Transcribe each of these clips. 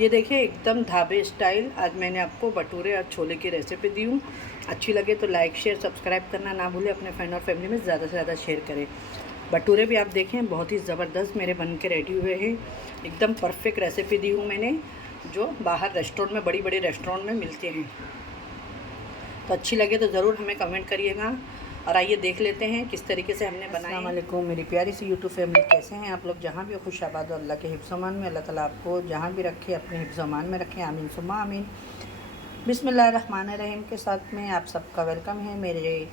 ये देखिए एकदम ढाबे स्टाइल आज मैंने आपको भटूरे और छोले की रेसिपी दी हूँ। अच्छी लगे तो लाइक शेयर सब्सक्राइब करना ना भूलें। अपने फ्रेंड और फैमिली में ज़्यादा से ज़्यादा शेयर करें। भटूरे भी आप देखें बहुत ही ज़बरदस्त मेरे बन के रेडी हुए हैं। एकदम परफेक्ट रेसिपी दी हूँ मैंने, जो बाहर रेस्टोरेंट में बड़ी रेस्टोरेंट में मिलते हैं। तो अच्छी लगे तो ज़रूर हमें कमेंट करिएगा। और आइए देख लेते हैं किस तरीके से हमने बनाया। अस्सलाम वालेकुम मेरी प्यारी सी यूट्यूब फैमिली, कैसे हैं आप लोग? जहाँ भी हो खुश आबाद हो, अल्लाह के हिफ्ज़-ओ-अमान में। अल्लाह ताला आपको जहाँ भी रखे अपने हिफ्ज़-ओ-अमान में रखें, आमीन सुम्मा आमीन। बिस्मिल्लाहिर्रहमानिर्रहीम के साथ में आप सबका वेलकम है मेरे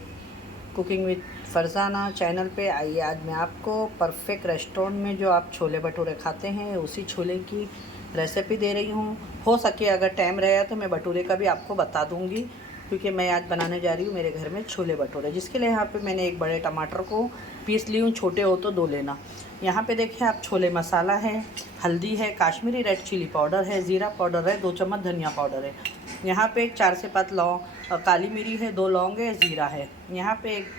कुकिंग विद फ़रज़ाना चैनल पे। आइए आज मैं आपको परफेक्ट रेस्टोरेंट में जो आप छोले भटूरे खाते हैं उसी छोले की रेसिपी दे रही हूँ। हो सके अगर टाइम रहेगा तो मैं भटूरे का भी आपको बता दूँगी, क्योंकि मैं आज बनाने जा रही हूँ मेरे घर में छोले भटूरे, जिसके लिए यहाँ पे मैंने एक बड़े टमाटर को पीस ली हूँ, छोटे हो तो 2 लेना। यहाँ पे देखिए आप छोले मसाला है, हल्दी है, काश्मीरी रेड चिली पाउडर है, ज़ीरा पाउडर है, 2 चम्मच धनिया पाउडर है। यहाँ पे 4 से 5 लौंग, काली मिरी है, 2 लौंग है, ज़ीरा है। यहाँ पे एक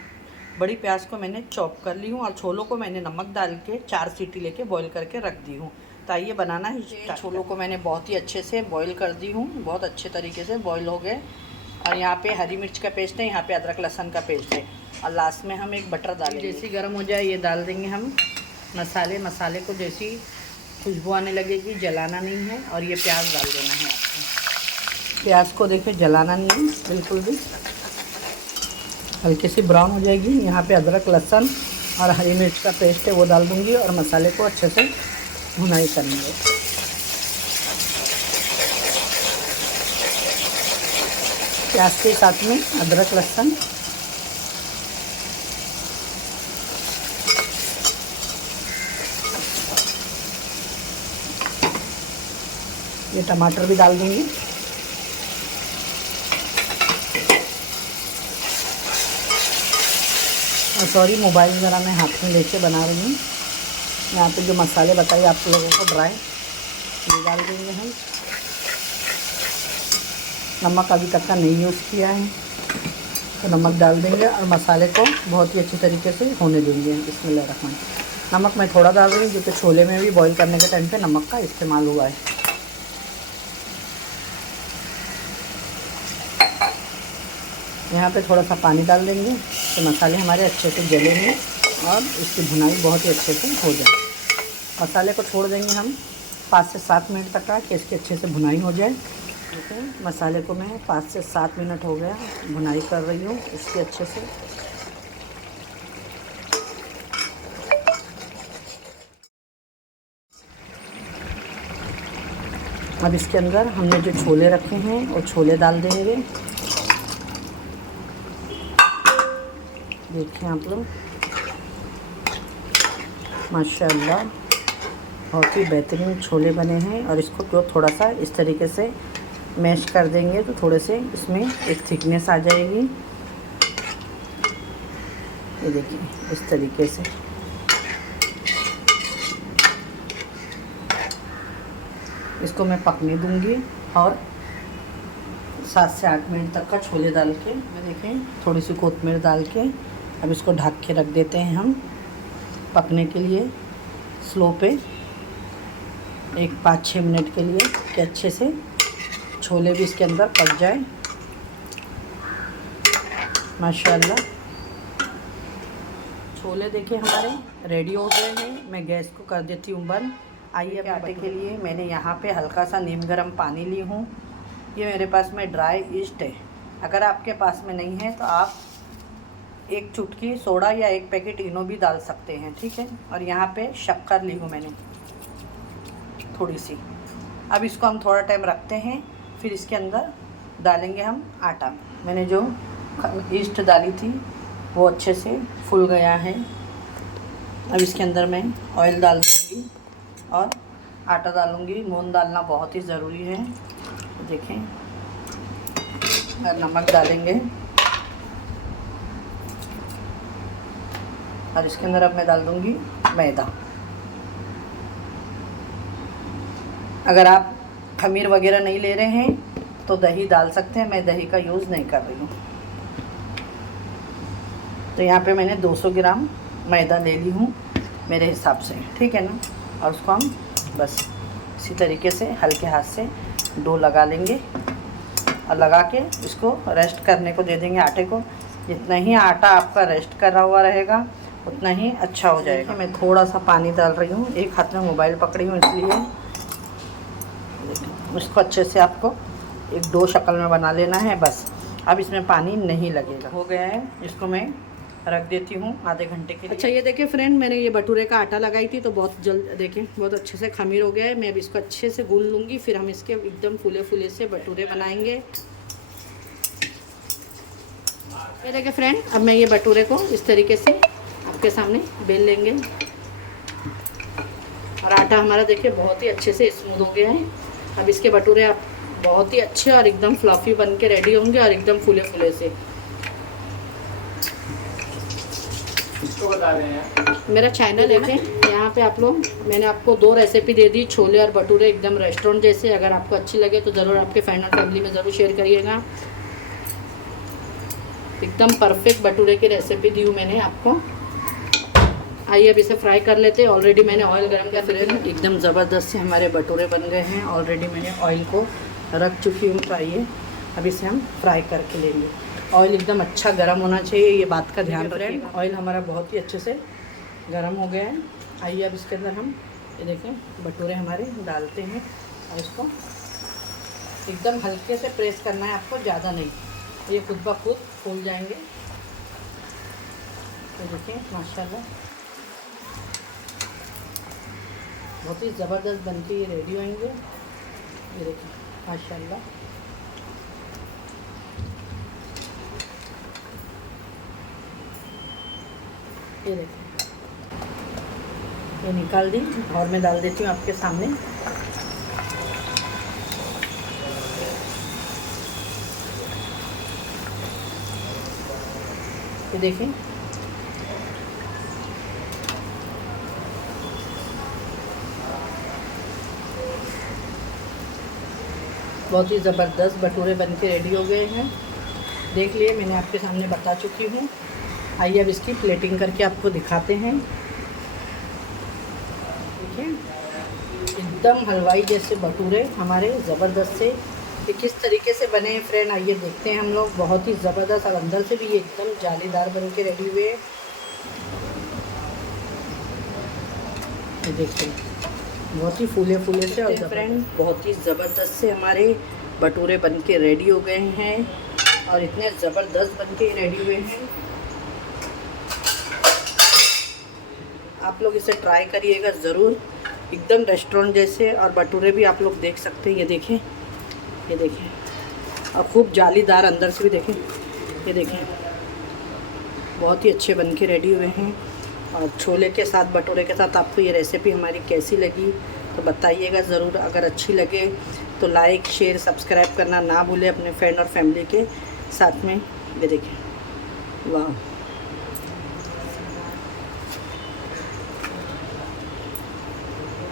बड़ी प्याज को मैंने चॉप कर ली हूँ और छोलों को मैंने नमक डाल के 4 सीटी लेके बॉईल करके रख दी हूँ। तो आइए बनाना है। छोलों को मैंने बहुत ही अच्छे से बॉईल कर दी हूँ, बहुत अच्छे तरीके से बॉईल हो गए। और यहाँ पे हरी मिर्च का पेस्ट है, यहाँ पे अदरक लहसुन का पेस्ट है। और लास्ट में हम एक बटर डालेंगे। जैसे गर्म हो जाए ये डाल देंगे हम मसाले को जैसी खुशबू आने लगेगी, जलाना नहीं है। और ये प्याज डाल देना है आपको। प्याज को देखिए जलाना नहीं है बिल्कुल भी, हल्की सी ब्राउन हो जाएगी। यहाँ पे अदरक लहसुन और हरी मिर्च का पेस्ट है वो डाल दूँगी और मसाले को अच्छे से भुनाई करनी है। प्याज के साथ में अदरक लहसुन, ये टमाटर भी डाल दूँगी। सॉरी, मोबाइल ज़रा मैं हाथ में लेके बना रही हूँ। यहाँ पे जो मसाले बताइए आप लोगों को ड्राई, ये डाल देंगे हम। नमक अभी तक का नहीं यूज़ किया है तो नमक डाल देंगे और मसाले को बहुत ही अच्छी तरीके से होने देंगे। बिस्मिल्लाहिर्रहमान। नमक मैं थोड़ा डाल रही हूँ क्योंकि छोले में भी बॉईल करने के टाइम पे नमक का इस्तेमाल हुआ है। यहाँ पे थोड़ा सा पानी डाल देंगे तो मसाले हमारे अच्छे से जलेंगे और इसकी भुनाई बहुत ही अच्छे से हो जाए। मसाले को छोड़ देंगे हम 5 से 7 मिनट तक का, कि इसकी अच्छे से भुनाई हो जाए। देखिए मसाले को मैं 5 से 7 मिनट हो गया भुनाई कर रही हूँ इसके अच्छे से। अब इसके अंदर हमने जो छोले रखे हैं वो छोले डाल देंगे। देखिए आप लोग, माशाल्लाह बहुत ही बेहतरीन छोले बने हैं। और इसको जो थोड़ा सा इस तरीके से मैश कर देंगे तो थोड़े से इसमें एक थिकनेस आ जाएगी। ये देखिए इस तरीके से। इसको मैं पकने दूंगी और 7 से 8 मिनट तक का छोले डाल के, देखें थोड़ी सी कोतमीर डाल के अब इसको ढक के रख देते हैं हम पकने के लिए स्लो पे, एक 5-6 मिनट के लिए, कि अच्छे से छोले भी इसके अंदर पक जाए। माशाल्लाह छोले देखिए हमारे रेडी हो गए हैं। मैं गैस को कर देती हूँ बंद। आइए आटे के लिए मैंने यहाँ पे हल्का सा नीम गर्म पानी ली हूँ। ये मेरे पास में ड्राई ईस्ट है। अगर आपके पास में नहीं है तो आप एक चुटकी सोडा या एक पैकेट इनो भी डाल सकते हैं, ठीक है। और यहाँ पे शक्कर ली हूँ मैंने थोड़ी सी। अब इसको हम थोड़ा टाइम रखते हैं, फिर इसके अंदर डालेंगे हम आटा। मैंने जो ईस्ट डाली थी वो अच्छे से फूल गया है। अब इसके अंदर मैं ऑयल डाल दूँगी और आटा डालूँगी। नून डालना बहुत ही ज़रूरी है। देखें, और नमक डालेंगे। और इसके अंदर अब मैं डाल दूँगी मैदा। अगर आप खमीर वगैरह नहीं ले रहे हैं तो दही डाल सकते हैं, मैं दही का यूज़ नहीं कर रही हूँ। तो यहाँ पे मैंने 200 ग्राम मैदा ले ली हूँ मेरे हिसाब से, ठीक है ना। और उसको हम बस इसी तरीके से हल्के हाथ से डो लगा लेंगे और लगा के इसको रेस्ट करने को दे देंगे आटे को। जितना ही आटा आपका रेस्ट करा हुआ रहेगा उतना ही अच्छा हो जाएगा। मैं थोड़ा सा पानी डाल रही हूँ, एक हाथ में मोबाइल पकड़ी हूँ इसलिए। इसको अच्छे से आपको एक डो शक्ल में बना लेना है बस। अब इसमें पानी नहीं लगेगा। हो गया है, इसको मैं रख देती हूँ आधे घंटे के लिए। अच्छा ये देखिए फ्रेंड, मैंने ये भटूरे का आटा लगाई थी तो बहुत जल्द देखें बहुत अच्छे से खमीर हो गया है। मैं अब इसको अच्छे से गूंद लूँगी, फिर हम इसके एकदम फूले फूले से भटूरे बनाएंगे। ये देखिए फ्रेंड, अब मैं ये भटूरे को इस तरीके से आपके सामने बेल लेंगे और आटा हमारा देखिए बहुत ही अच्छे से स्मूथ हो गया है। अब इसके भटूरे आप बहुत ही अच्छे और एकदम फ्लफी बन के रेडी होंगे और एकदम फूले फूले से। इसको बता रहे हैं मेरा चैनल है यहाँ पे आप लोग, मैंने आपको 2 रेसिपी दे दी, छोले और भटूरे एकदम रेस्टोरेंट जैसे। अगर आपको अच्छी लगे तो ज़रूर आपके फ्रेंड और फैमिली में ज़रूर शेयर करिएगा। एकदम परफेक्ट भटूरे की रेसिपी दी हूँ मैंने आपको। आइए अब इसे फ्राई कर लेते हैं। ऑलरेडी मैंने ऑयल गर्म कर दिया है। एकदम ज़बरदस्त से हमारे भटूरे बन गए हैं। ऑलरेडी मैंने ऑयल को रख चुकी हूँ, तो आइए अब इसे हम फ्राई करके लेंगे। ऑयल एकदम अच्छा गर्म होना चाहिए, ये बात का ध्यान रखें। ऑयल हमारा बहुत ही अच्छे से गर्म हो गया है। आइए अब इसके अंदर हम ये देखें भटूरे हमारे डालते हैं और इसको एकदम हल्के से प्रेस करना है आपको, ज़्यादा नहीं। ये खुद ब खुद फूल जाएंगे। तो देखिए माशाल्लाह बहुत ही ज़बरदस्त बनके ये रेडी होंगे। ये देखिए माशाल्लाह। ये देखिए ये निकाल दी और मैं डाल देती हूँ आपके सामने। ये देखें बहुत ही ज़बरदस्त भटूरे बनके रेडी हो गए हैं। देख लिए, मैंने आपके सामने बता चुकी हूँ। आइए अब इसकी प्लेटिंग करके आपको दिखाते हैं। देखिए एकदम हलवाई जैसे भटूरे हमारे ज़बरदस्त से ये किस तरीके से बने हैं फ्रेंड, आइए देखते हैं हम लोग। बहुत ही ज़बरदस्त और अंदर से भी ये एकदम जालीदार बन के रेडी हुए। ये देखिए बहुत ही फूले फूले से और फ्रेंड बहुत ही ज़बरदस्त से हमारे भटूरे बन के रेडी हो गए हैं और इतने ज़बरदस्त बन के रेडी हुए हैं। आप लोग इसे ट्राई करिएगा ज़रूर, एकदम रेस्टोरेंट जैसे। और भटूरे भी आप लोग देख सकते हैं, ये देखें, ये देखें, और खूब जालीदार अंदर से भी देखें। ये देखें बहुत ही अच्छे बन के रेडी हुए हैं। और छोले के साथ भटूरे के साथ आपको ये रेसिपी हमारी कैसी लगी तो बताइएगा ज़रूर। अगर अच्छी लगे तो लाइक शेयर सब्सक्राइब करना ना भूलें अपने फ्रेंड और फैमिली के साथ में। ये देखें वाह,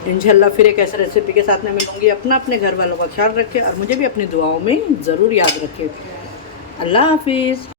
इंशाल्लाह फिर एक ऐसे रेसिपी के साथ में मिलूँगी। अपने घर वालों का ख्याल रखें और मुझे भी अपनी दुआओं में ज़रूर याद रखें। अल्लाह हाफिज़।